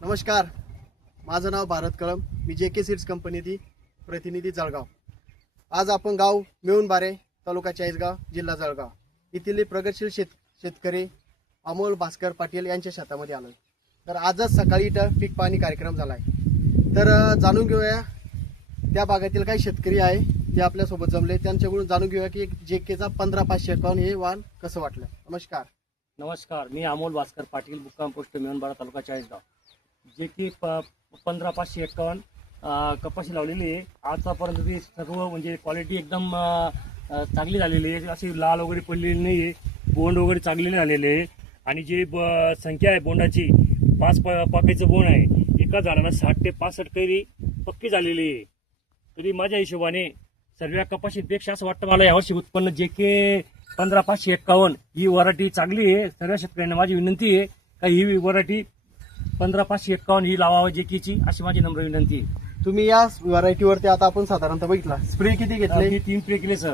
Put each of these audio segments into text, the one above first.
नमस्कार, माझं नाव भारत कळम. मी JK seeds कंपनीची प्रतिनिधी जळगाव. आज आपण गाव मिळूनबारे, तालुका चाळीसगाव, जिल्हा जळगाव येथील प्रगतशील शेतकरी अमोल भास्कर पाटील यांच्या शेतामध्ये आलोय. तर आजच सकाळी इथं पीक पाहणी कार्यक्रम झाला आहे. तर जाणून घेऊया त्या भागातील काही शेतकरी आहे ते आपल्यासोबत जमले, त्यांच्याकडून जाणून घेऊया की JKचा 15551 हे वाहन कसं वाटलं. नमस्कार, मी अमोल भास्कर पाटील, मुक्काम पोस्ट मिळूनबारा, तालुका चाळीसगाव. JK 15551 कपाशी लावलेली आहे. आतापर्यंत ती सर्व म्हणजे क्वालिटी एकदम चांगली झालेली आहे. अशी लाल वगैरे पडलेली नाही आहे. बोंड वगैरे चांगले झालेले आहे. आणि जी संख्या आहे बोंडाची, 5 पाकाचं बोंड आहे. एका झाडाला 60 ते 65 कैरी पक्की झालेली आहे. तरी माझ्या हिशोबाने सर्व कपाशीपेक्षा असं वाटतं मला यावर्षी उत्पन्न JK 15551 ही व्हरायटी चांगली आहे. सर्व शेतकऱ्यांना माझी विनंती आहे का ही व्हरायटी 15551 ही लावावं JKची, अशी माझी नम्र विनंती आहे. तुम्ही या व्हरायटीवरती आता आपण साधारणतः बघितला, स्प्रे किती घेतले, मी 3 स्प्रे केले सर.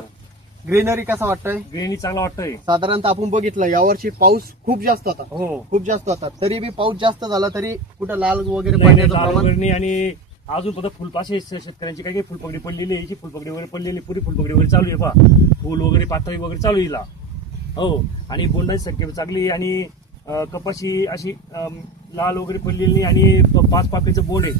ग्रीनरी कसा वाटतंय? ग्रेनी चांगला वाटतंय. साधारणतः आपण बघितलं यावर्षी पाऊस खूप जास्त होता. हो, खूप जास्त होता. तरी बी पाऊस जास्त झाला तरी कुठं लाल वगैरे नाही, पडण्याचं लाल प्रमाण वगैरे नाही. आणि अजून फक्त फुलपाशी शेतकऱ्यांची काही फुलपगडी पडलेली आहे. फुलपगडी वगैरे पडलेली, पुरी फुलपगडी वगैरे चालू आहे. पहा, फुल वगैरे पातळी वगैरे चालू आहे. हो, आणि बोंडाची संख्या चांगली आहे. आणि कपाशी अशी लाल वगैरे पडलेली नाही. आणि 5 पाकळीचं बोंड आहे.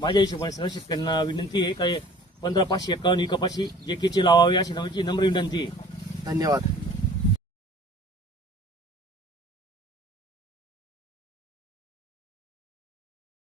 माझ्या हिशोबाने सर्व शेतकऱ्यांना विनंती आहे काय 15551 ही कपाशी JKची लावावी, अशी नम्र विनंती आहे. धन्यवाद.